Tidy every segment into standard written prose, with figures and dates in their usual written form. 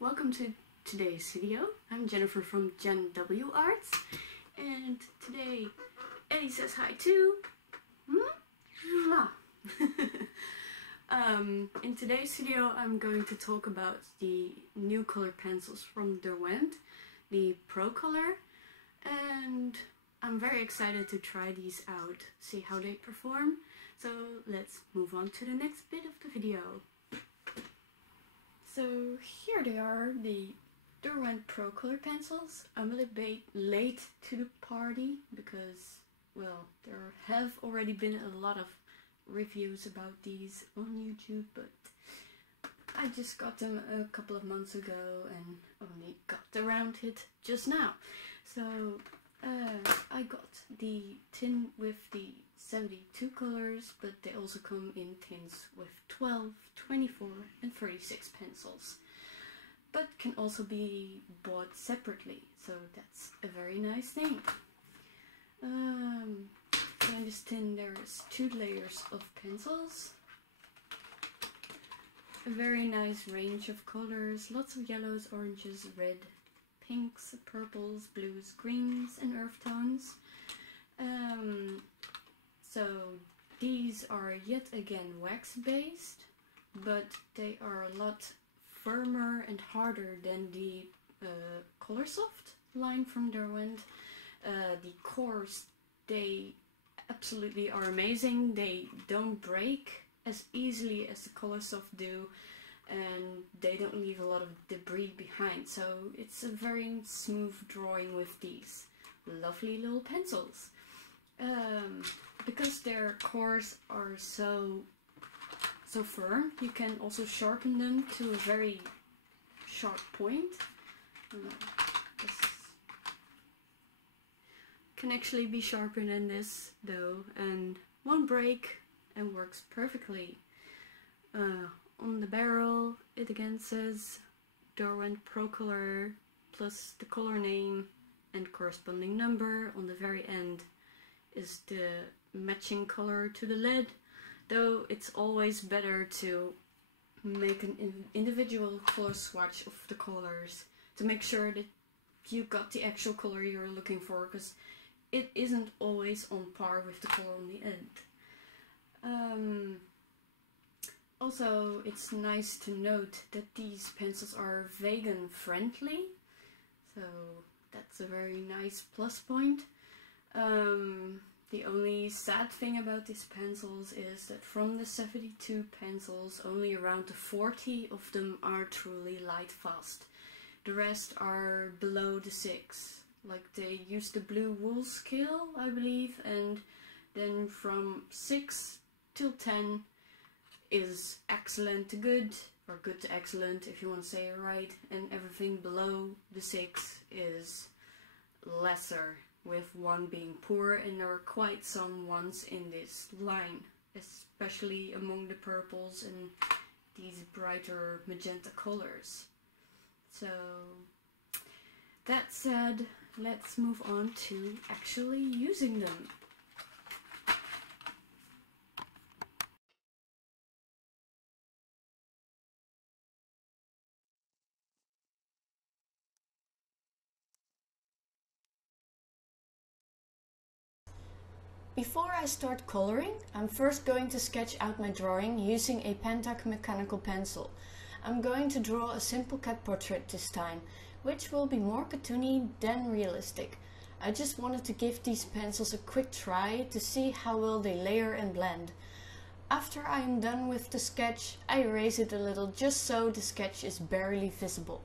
welcome to today's video. I'm Jennifer from Jen W Arts, and today Eddie says hi too. In today's video I'm going to talk about the new color pencils from Derwent, the Pro Color, and I'm very excited to try these out, see how they perform. So let's move on to the next bit of the video. So here they are, the Derwent Pro Color pencils. I'm a little bit late to the party because, well, there have already been a lot of reviews about these on YouTube, but I just got them a couple of months ago and only got around it just now. So I got the tin with the 72 colors, but they also come in tins with 12, 24 and 36 pencils, but can also be bought separately, so that's a very nice thing. So in this tin there's 2 layers of pencils, a very nice range of colors, lots of yellows, oranges, red, pinks, purples, blues, greens and earth tones. So these are yet again wax based, but they are a lot firmer and harder than the Coloursoft line from Derwent. The cores, they absolutely are amazing. They don't break as easily as the Coloursoft do, and they don't leave a lot of debris behind, so it's a very smooth drawing with these lovely little pencils. Because their cores are so firm, you can also sharpen them to a very sharp point. This can actually be sharper than this though, and won't break and works perfectly. On the barrel it again says Derwent Pro Color plus the color name and corresponding number. On the very end is the matching color to the lead, though it's always better to make an individual color swatch of the colors to make sure that you got the actual color you're looking for, because it isn't always on par with the color on the end. Also, it's nice to note that these pencils are vegan friendly, so that's a very nice plus point. The only sad thing about these pencils is that from the 72 pencils, only around 40 of them are truly light fast. The rest are below the 6. Like, they use the blue wool scale, I believe, and then from 6 till 10 is excellent to good, or good to excellent if you want to say it right, and everything below the 6 is lesser, with 1 being poor, and there are quite some ones in this line, especially among the purples and these brighter magenta colors. So that said, let's move on to actually using them. Before I start coloring, I'm first going to sketch out my drawing using a Pentax mechanical pencil. I'm going to draw a simple cat portrait this time, which will be more cartoony than realistic. I just wanted to give these pencils a quick try to see how well they layer and blend. After I am done with the sketch, I erase it a little just so the sketch is barely visible.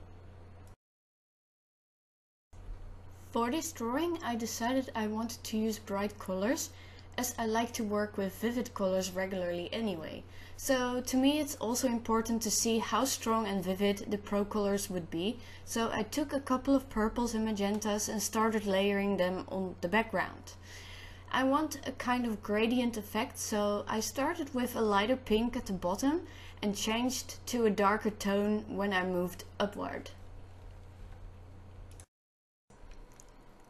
For this drawing I decided I wanted to use bright colors, as I like to work with vivid colors regularly anyway. So to me it's also important to see how strong and vivid the Pro Colors would be, so I took a couple of purples and magentas and started layering them on the background. I want a kind of gradient effect, so I started with a lighter pink at the bottom and changed to a darker tone when I moved upward.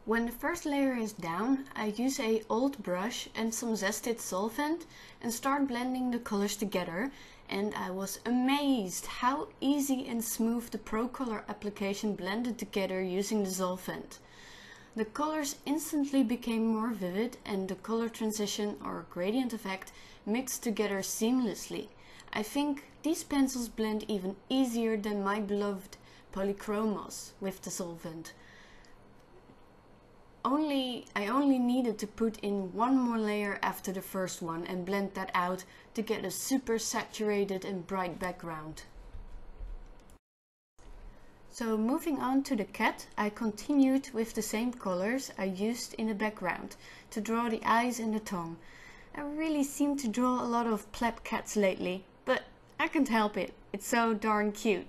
When the first layer is down, I use a old brush and some zested solvent and start blending the colors together, and I was amazed how easy and smooth the ProColor application blended together using the solvent. The colors instantly became more vivid and the color transition or gradient effect mixed together seamlessly. I think these pencils blend even easier than my beloved Polychromos with the solvent. I only needed to put in one more layer after the first one and blend that out to get a super saturated and bright background. So moving on to the cat, I continued with the same colors I used in the background to draw the eyes and the tongue. I really seem to draw a lot of pleb cats lately, but I can't help it, it's so darn cute.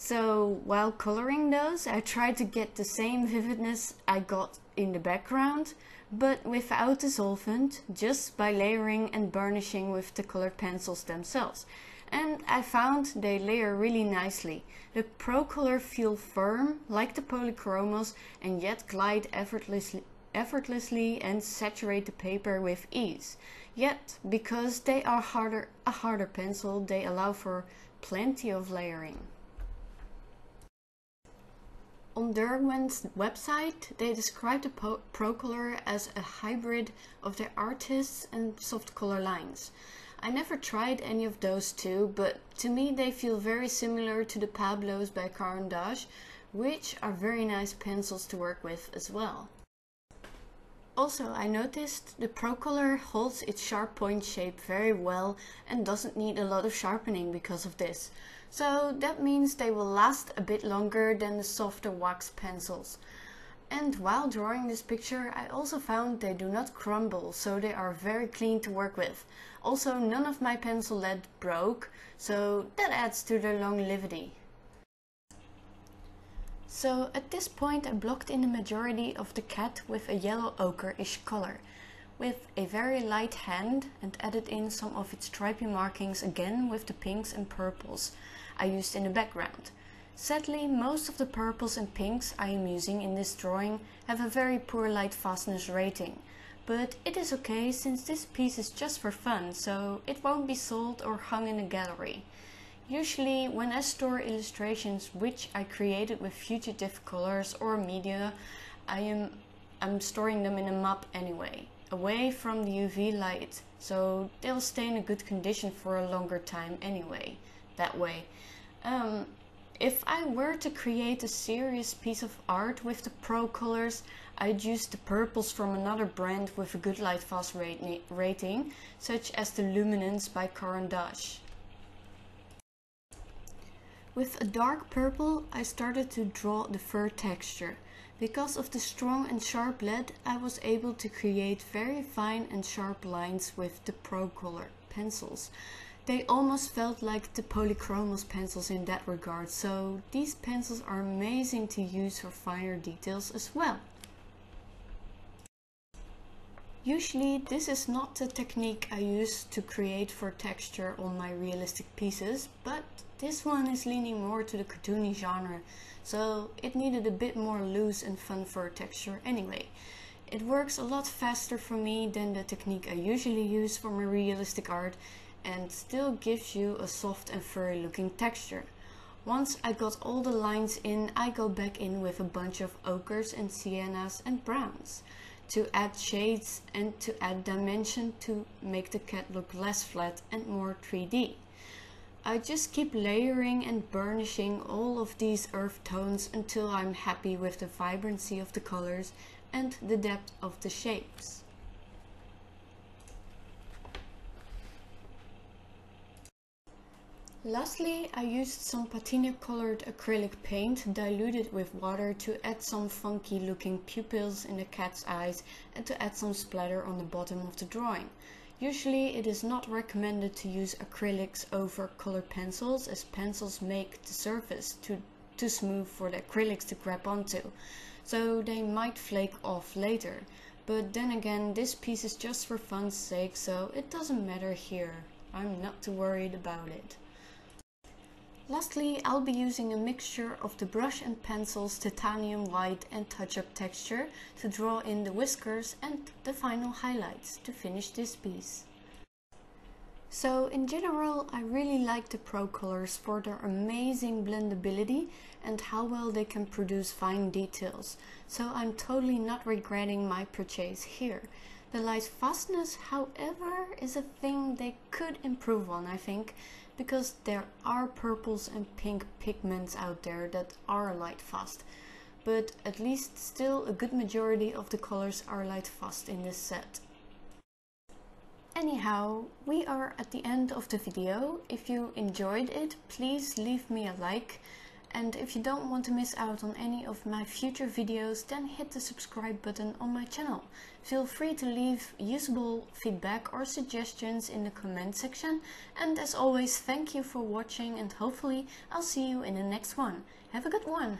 So while coloring those, I tried to get the same vividness I got in the background, but without the solvent, just by layering and burnishing with the colored pencils themselves. And I found they layer really nicely. The ProColor feel firm like the Polychromos and yet glide effortlessly and saturate the paper with ease. Yet, because they are a harder pencil, they allow for plenty of layering. On Derwent's website, they describe the ProColor as a hybrid of their artists and soft color lines. I never tried any of those two, but to me they feel very similar to the Pablos by Caran d'Ache, which are very nice pencils to work with as well. Also, I noticed the ProColor holds its sharp point shape very well and doesn't need a lot of sharpening because of this. So that means they will last a bit longer than the softer wax pencils. And while drawing this picture, I also found they do not crumble, so they are very clean to work with. Also, none of my pencil lead broke, so that adds to their longevity. So at this point I blocked in the majority of the cat with a yellow ochre-ish color, with a very light hand, and added in some of its stripy markings again with the pinks and purples I used in the background. Sadly, most of the purples and pinks I am using in this drawing have a very poor light fastness rating, but it is okay since this piece is just for fun, so it won't be sold or hung in a gallery. Usually when I store illustrations which I created with fugitive colors or media, I'm storing them in a map anyway, away from the UV light, so they'll stay in a good condition for a longer time anyway, that way. If I were to create a serious piece of art with the ProColors, I'd use the purples from another brand with a good light fast rating, such as the Luminance by Caran d'Ache. With a dark purple, I started to draw the fur texture. Because of the strong and sharp lead, I was able to create very fine and sharp lines with the ProColor pencils. They almost felt like the Polychromos pencils in that regard, so these pencils are amazing to use for finer details as well. Usually this is not the technique I use to create for texture on my realistic pieces, but this one is leaning more to the cartoony genre, so it needed a bit more loose and fun fur texture anyway. It works a lot faster for me than the technique I usually use for my realistic art, and still gives you a soft and furry looking texture. Once I got all the lines in, I go back in with a bunch of ochres and siennas and browns to add shades and to add dimension to make the cat look less flat and more 3D. I just keep layering and burnishing all of these earth tones until I'm happy with the vibrancy of the colors and the depth of the shapes. Lastly, I used some patina colored acrylic paint diluted with water to add some funky looking pupils in the cat's eyes and to add some splatter on the bottom of the drawing. Usually it is not recommended to use acrylics over colored pencils, as pencils make the surface too smooth for the acrylics to grab onto, so they might flake off later. But then again, this piece is just for fun's sake, so it doesn't matter here. I'm not too worried about it. Lastly, I'll be using a mixture of the brush and pencil's titanium white and touch-up texture to draw in the whiskers and the final highlights to finish this piece. So in general, I really like the Pro colors for their amazing blendability and how well they can produce fine details. So I'm totally not regretting my purchase here. The light fastness, however, is a thing they could improve on, I think, because there are purples and pink pigments out there that are light fast. But at least still a good majority of the colors are light fast in this set. Anyhow, we are at the end of the video. If you enjoyed it, please leave me a like. And if you don't want to miss out on any of my future videos, then hit the subscribe button on my channel. Feel free to leave usable feedback or suggestions in the comment section. And as always, thank you for watching and hopefully I'll see you in the next one. Have a good one!